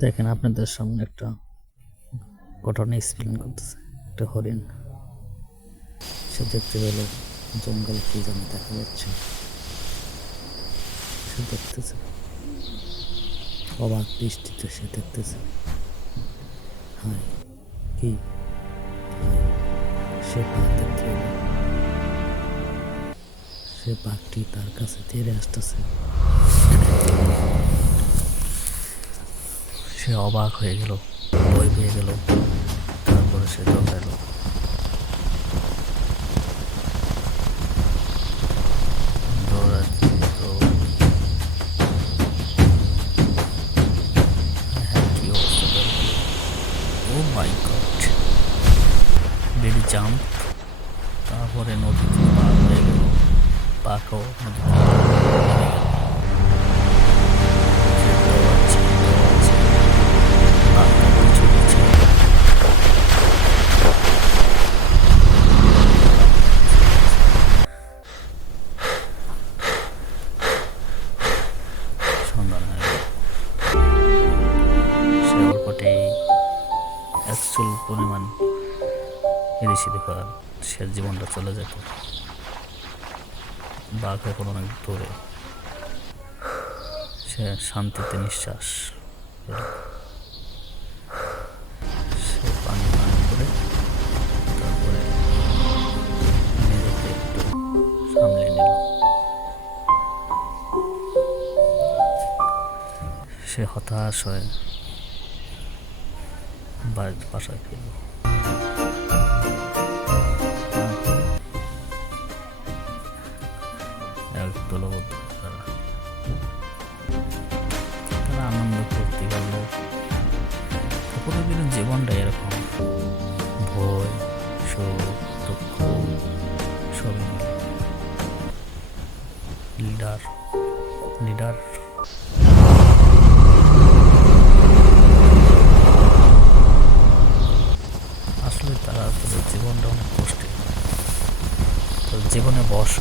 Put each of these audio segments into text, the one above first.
দেখেন আপনাদের সামনে একটা ঘটনা এক্সপ্লেন করতেছে। একটা হরিণ, সে দেখতে পেল জঙ্গল কি জানি দেখা যাচ্ছে। সে দেখতেছে, অবাক দৃষ্টিতে সে দেখতেছে, হায় কি, হায়। সে বাঘ দেখতে পেল, সে বাঘটি তার কাছে তেড়ে আসতেছে। সে অবাক হয়ে গেল, ভয় পেয়ে গেল। তারপরে সে দৌড়ালো। দৌড়াতে দৌড়, হ্যাঁ কি অবস্থা দেখো। ও মাই গড, বেবি জাম্প। তারপরে নদীতে পার হয়ে গেল, পাখও নদীতে নেমে গেল। সে দৌড়াচ্ছে দৌড়াচ্ছে, বাঘ তার পিছু পিছু। সন্ধ্যা হয়ে গেল। সে অল্পতেই একচুল পরিমাণ এদিকে দেখা, সে জীবনটা চলে যেত। বাঘ এখন অনেক দূরে, সে শান্তিতে নিঃশ্বাস পেল। সে পানি পান করে তারপরে নিজেকে একটু সামলে নিল। সে হতাশ হয়ে বাসায় ফিরল। এক দলবদ্ধ তারা তারা আনন্দ করতে পারলো। প্রতিদিনের জীবনটা এরকম, ভয়, সুখ, দুঃখ সবই মিলে। লিডার লিডার আসলে তারা তাদের জীবনটা অনেক কষ্টে, তাদের জীবনে boss.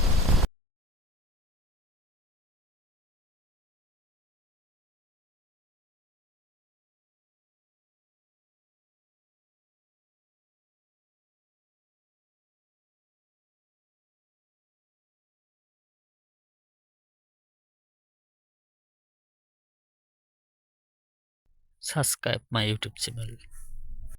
Subscribe my YouTube channel.